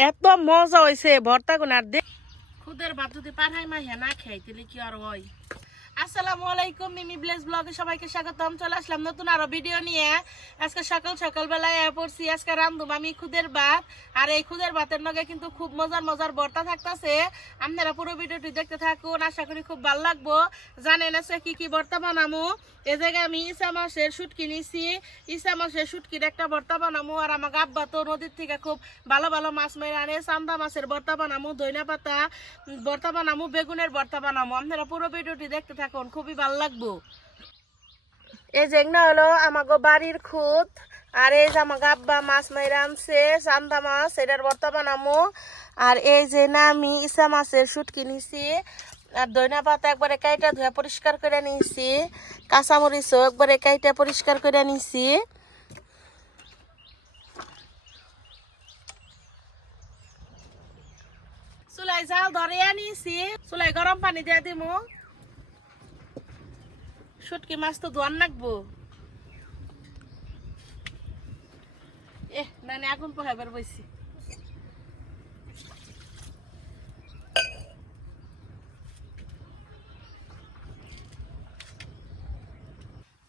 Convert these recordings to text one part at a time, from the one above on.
এত মজা হয়েছে ভর্তা কোন আর দে খুদের বাদ যদি পাঠাই মা হেনা খাই, তাহলে কি আর হয়? আসসালামু আলাইকুম, মিমি ব্লেস ব্লগে সবাইকে স্বাগতম। চলে আসলাম নতুন আরও ভিডিও নিয়ে। আজকে সকাল সকাল বেলায় আয়া পড়ছি, আজকে রান্ধুম আমি খুদের ভাত, আর এই খুদের ভাতের নগে কিন্তু খুব মজার মজার ভর্তা থাকতেছে। আপনারা পুরো ভিডিওটি দেখতে থাকুন, আশা করি খুব ভালো লাগবো। জানেন আছে কি কি ভর্তা বানামু? এ জায়গায় আমি ইসা মাছের শুটকি নিছি। ইসা মাছের শুটকির একটা ভর্তা বানামু, আর আমার আব্বা তো নদীর থেকে খুব ভালো ভালো মাছ মেরে আনে। চান্দা মাছের ভর্তা বানামু দইনা পাতা ভর্তা বানামু, বেগুনের ভর্তা বানামু। আপনারা পুরো ভিডিওটি দেখতে থাকুন। খুবই ভালো লাগবো। এই যে না হলো আমাগো বাড়ির খুদ আর এই যে আমাকে আব্বা মাছ মাইরা আনছে চান্দা মাছ এটার ভর্তা বানামু। আর এই যে না আমি ইসা মাছের শুটকি নিছি আর দইনা পাতা একবারে কাইটা ধুয়ে পরিষ্কার করে নিয়েছি কাঁচামরিচও একবারে কাইটা পরিষ্কার করে নিছি। চুলাই জাল ধরে আনিছি চুলাই গরম পানি দিয়ে দিমু। শুটকি মাছ তো ধোয়ান লাগবো এহ, নানি আগুন পোহাইবার বইছি।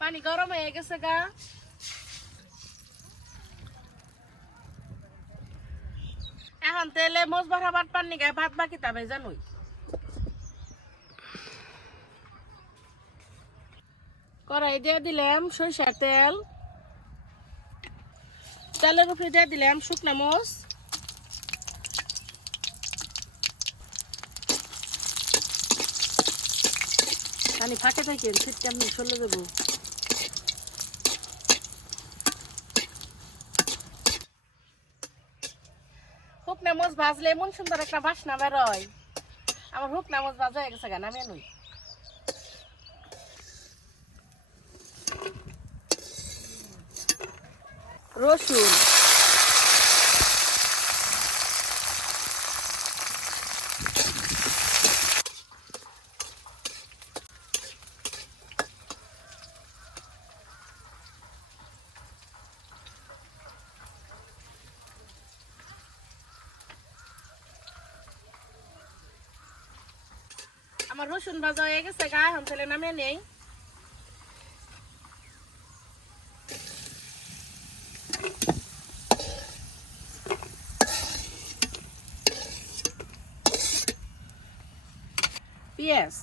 পানি গরম হয়ে গেছে গা। এখন তেলে মোজ ভরা ভাত পানি গায়ে, ভাত বাকি তবে জানুই কড়াই দিয়ে দিলাম সরিষার তেল। তেলের উপরে দিয়ে দিলাম শুকনো মোষ পানি ফাঁকে থাকেন শীতকে আমি চলে দেবো হুকনা মোজ ভাজলে এমন সুন্দর একটা বাসনা বেরোয়। আমার হুকনা মোজ ভাজা হয়ে গেছে গান আমি নই রসুন। আমার রসুন ভাজা হয়ে গেছে গা এখন ছেলে নামে নেই। পেঁয়াজ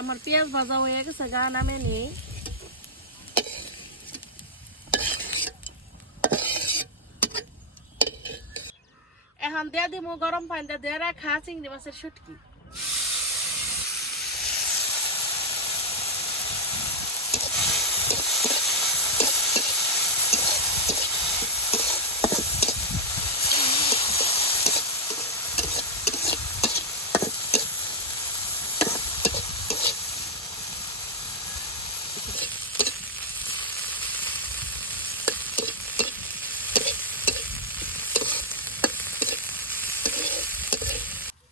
আমার পেঁয়াজ ভাজা হয়ে গেছে গা নামে নেই এখন দিয়ে দিব গরম পানি দিয়ে রাখা চিংড়ি মাছের শুটকি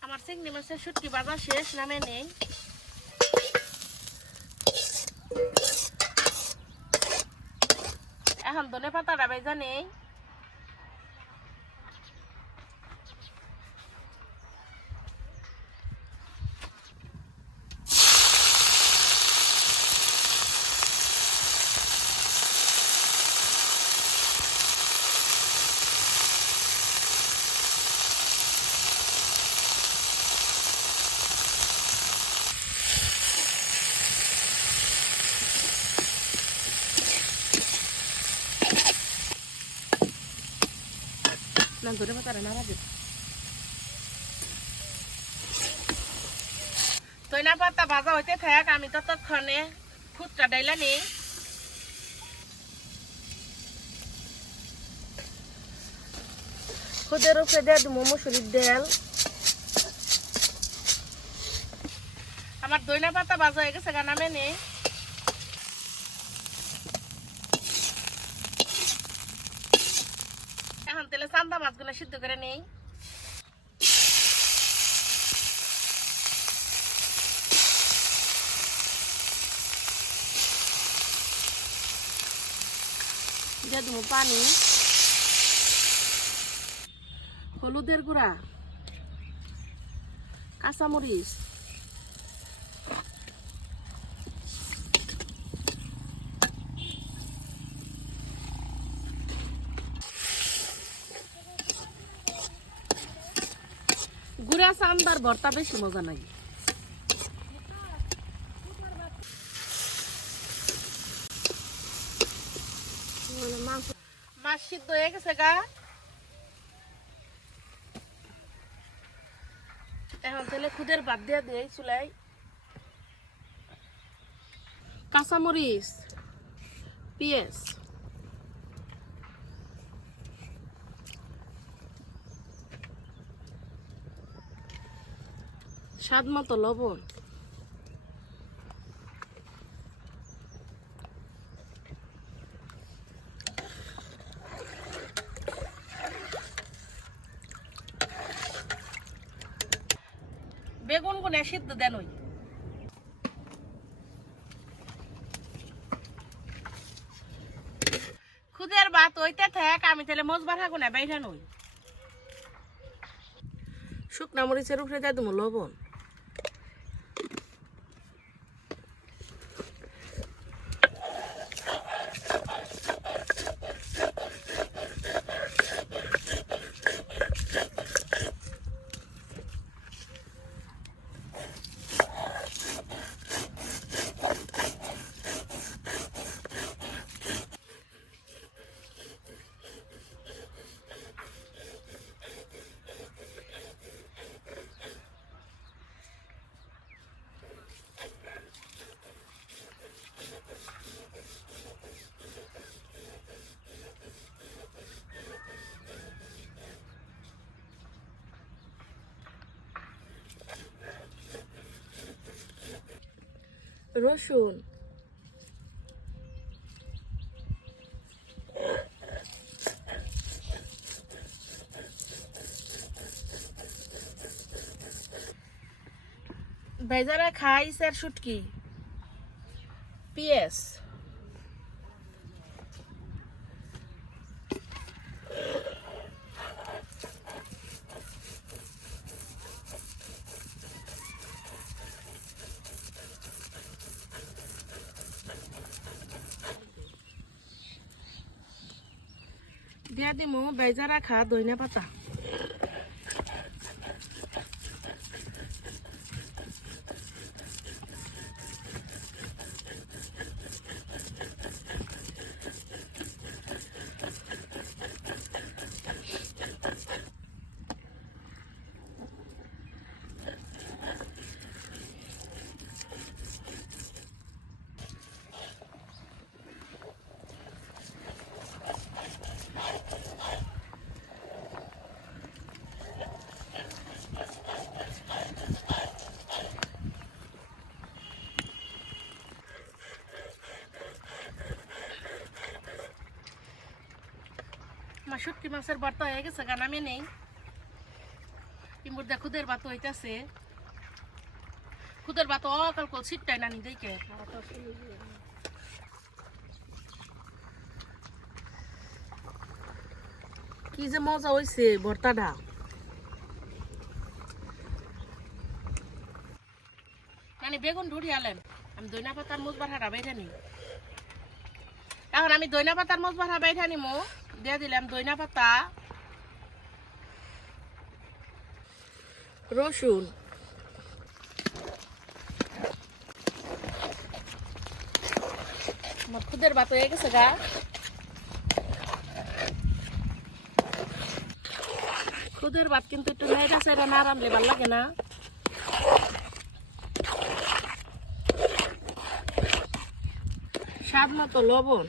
আমার চিংড়ি মাছের শুটকি বাজা শেষ নামে নেই। এখন ধনে পাতাটা বেজা নেই। না ধনে পাতাটা না রাখবে ধনে পাতা ভাজা হইতে থাক আমি ততক্ষণে ফুটটা ডাইলা নেই খুদের উপরে দিয়ে দিব মুসুরির ডাল আমার দইনা পাতা ভাজা হয়ে গেছে গা নামে নেই চান্দা মাছগুলো সিদ্ধ করে নেই। পানি। হলুদের গুঁড়া কাঁচামরিচ গুড়া চান্দার ভর্তা বেশি, মজা লাগে মাছ সিদ্ধ হয়ে গেছে গা। এখন তাহলে খুদের বাদ দিয়ে দিয়ে চুলাই। কাঁচামরিচ, পেঁয়াজ। স্বাদ মতো লবণ। বেগুন গুনে সিদ্ধ দেন ওই। খুদের ভাত ওইতে থাক আমি তাহলে মোজ বাড়া গুনে বাইরে নই। শুকনা মরিচের উপরে দিয়ে দেবো লবণ। রসুন। বেজারা খাই স্যার শুটকি। পিএস। দিয়া দিমু বেজা রাখা দইনা পাতা। আমার শুটকি মাছের ভর্তা হয়ে গেছে, গান আমি নেই। ইমুর খুদের ভাত হইতাছে। খুদের ভাত অকাল কল ছিটটাই নানি দেখে। কি যে মজা হইছে ভর্তাটা মানে বেগুন ঢুড়ি আলেন। আমি দইনা পাতার মুখ বাড়া বাইরে নি। এখন আমি দইনা পাতার মুখ বাড়া বাইরে নিমু। দিয়ে দিলাম দইনা পাতা রসুন। আমার খুদের ভাত হয়ে গেছে গা। খুদের ভাত কিন্তু একটু নেড়া সেরা না রানলে ভালো লাগে না। স্বাদ মতো লবণ।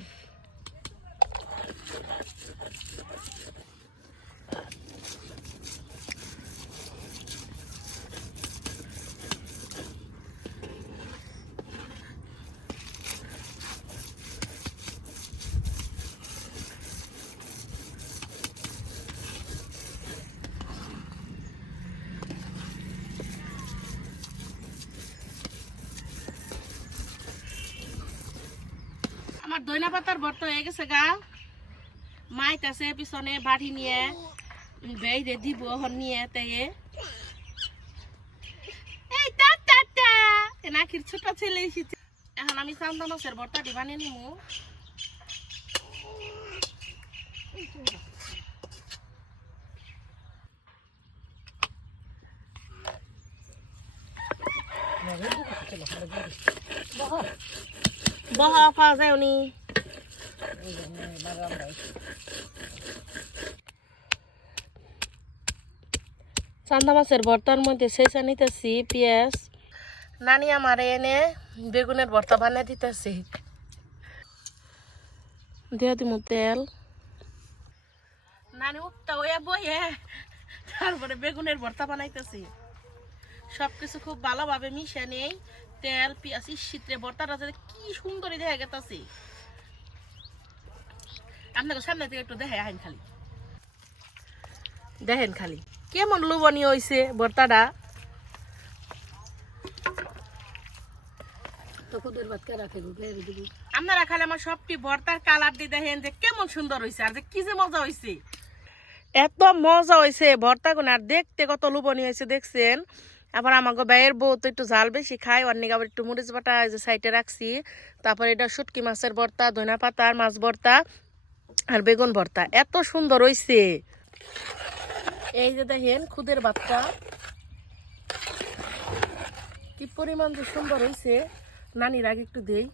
দইনা পাতার ভর্তা হয়ে গেছে গা। মাইতাছে পিছনে বাড়ি নিয়ে। বেইরে দিব হন নিয়ে তাইয়ে এই ছোট ছেলে এখন আমি চান্দা মাছের ভর্তাটি বানিয়ে নিমু বহা পাওয়া যায় উনি চান্দা মাছের ভর্তার মধ্যে সেচা নিতেছি পেঁয়াজ নানি আমার এনে বেগুনের ভর্তা বানিয়ে দিতেছি দিয়ে দিব তেল নানি উঠতা ওয়া বইয়ে তারপরে বেগুনের ভর্তা বানাইতেছি সব কিছু খুব ভালোভাবে মিশে নেই তেল পেঁয়াজ শীতের ভর্তাটা যে কি সুন্দরই দেখা গেতাছে। আপনাকে সামনে থেকে একটু দেখে আইন খালি। দেখেন খালি কেমন হয়েছে ভর্তাটা। আপনারা খালি আমার সবটি ভর্তার কালার দিয়ে দেখেন যে কেমন সুন্দর হয়েছে আর যে কি যে মজা হয়েছে এত মজা হয়েছে ভর্তা গুণ আর দেখতে কত লোভনীয় হয়েছে দেখছেন? আবার আমাকে ভাইয়ের বউ তো একটু ঝাল বেশি খায় অনেক আবার একটু মরিচ বাটা যে সাইডে রাখছি। তারপরে এটা শুটকি মাছের ভর্তা ধনা পাতার মাছ ভর্তা আর বেগুন ভর্তা। এত সুন্দর হয়েছে এই যে দেখেন খুদের ভাতটা। কি পরিমাণ যে সুন্দর হয়েছে নানির আগে একটু দেই।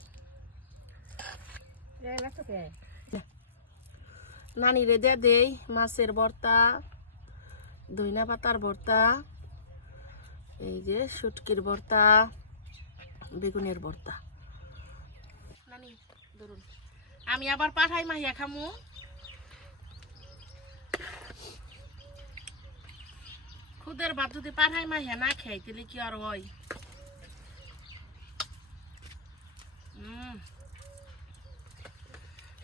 নানিরে দে দেই মাছের ভর্তা, ধইনা পাতার ভর্তা। এই যে শুটকির ভর্তা, বেগুনের ভর্তা। ধরুন। আমি আবার পাঠাই মাহিয়া খামু। খুদের ভাত যদি পাঠাই মাহিয়া না খাই, তাহলে কি আর হয়।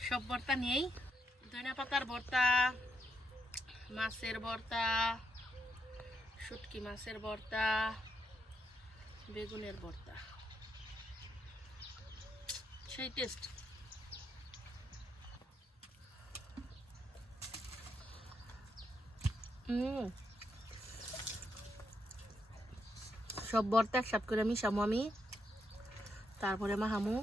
সব ভর্তা নেই ধনিয়া পাতার ভর্তা, মাছের ভর্তা শুটকি মাছের ভর্তা, বেগুনের ভর্তা। সেই টেস্ট সব ভর্তা একসাথ করে আমি মিশামো আমি। তারপরে মাহামু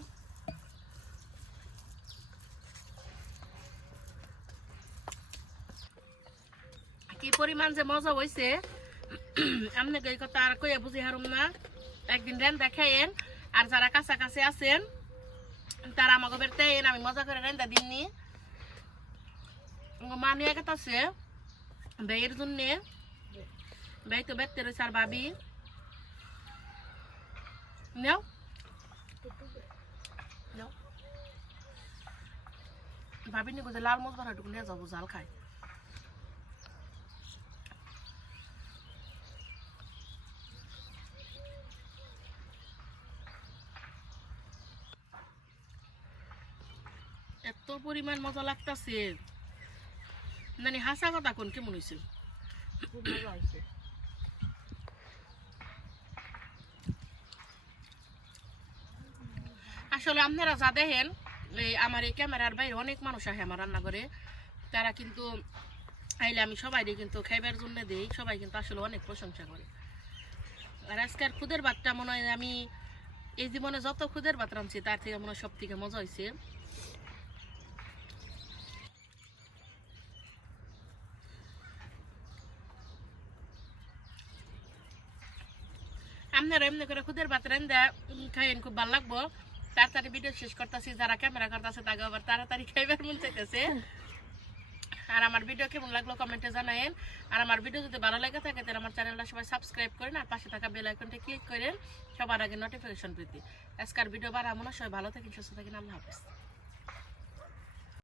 কি পরিমাণ যে মজা হয়েছে আপনাকে এই কথা আর কইয়া বুঝি হারুম না। একদিন রেন দেখাইন আর যারা কাছাকাছি আছেন, তারা আমাকে বেরতে আমি মজা করে রেন্দা দিননি। মা নিয়ে গেছে আছে বেয়ের জন্যে। বেই তো বেরতে রয়েছে আর ভাবি নাও। ভাবি নি লাল মজ নিয়ে যাব, জাল খায়। এত পরিমাণ মজা লাগতাছে। মানে হাসা কথা কোন কেমন হয়েছে আসলে আপনারা যা দেখেন এই আমার এই ক্যামেরার বাইরে অনেক মানুষ আসে আমার রান্না করে তারা কিন্তু আইলে আমি সবাই কিন্তু খাইবার জন্য দেই সবাই কিন্তু আসলে অনেক প্রশংসা করে। আর আজকের খুদের ভাতটা মনে হয় আমি এই জীবনে যত খুদের ভাত রাঁধছি তার থেকে মনে হয় সব থেকে মজা হয়েছে আপনারা এমনি করে খুদের ভাত রান্দা খাইন খুব ভালো লাগবো। তাড়াতাড়ি ভিডিও শেষ করতেছি, যারা ক্যামেরা করতেছে তাকে আবার তাড়াতাড়ি খাইবার মন চাইতেছে। আর আমার ভিডিও কেমন লাগল কমেন্টে জানায়েন। আর আমার ভিডিও যদি ভালো লাগে থাকে, তাহলে আমার চ্যানেলটা সবাই সাবস্ক্রাইব করেন, আর পাশে থাকা বেল আইকনটা ক্লিক করেন, সবার আগে নোটিফিকেশন পেতে। আজকের ভিডিও বাড়াবো না, সবাই ভালো থাকেন, সুস্থ থাকেন, আল্লাহ হাফিজ।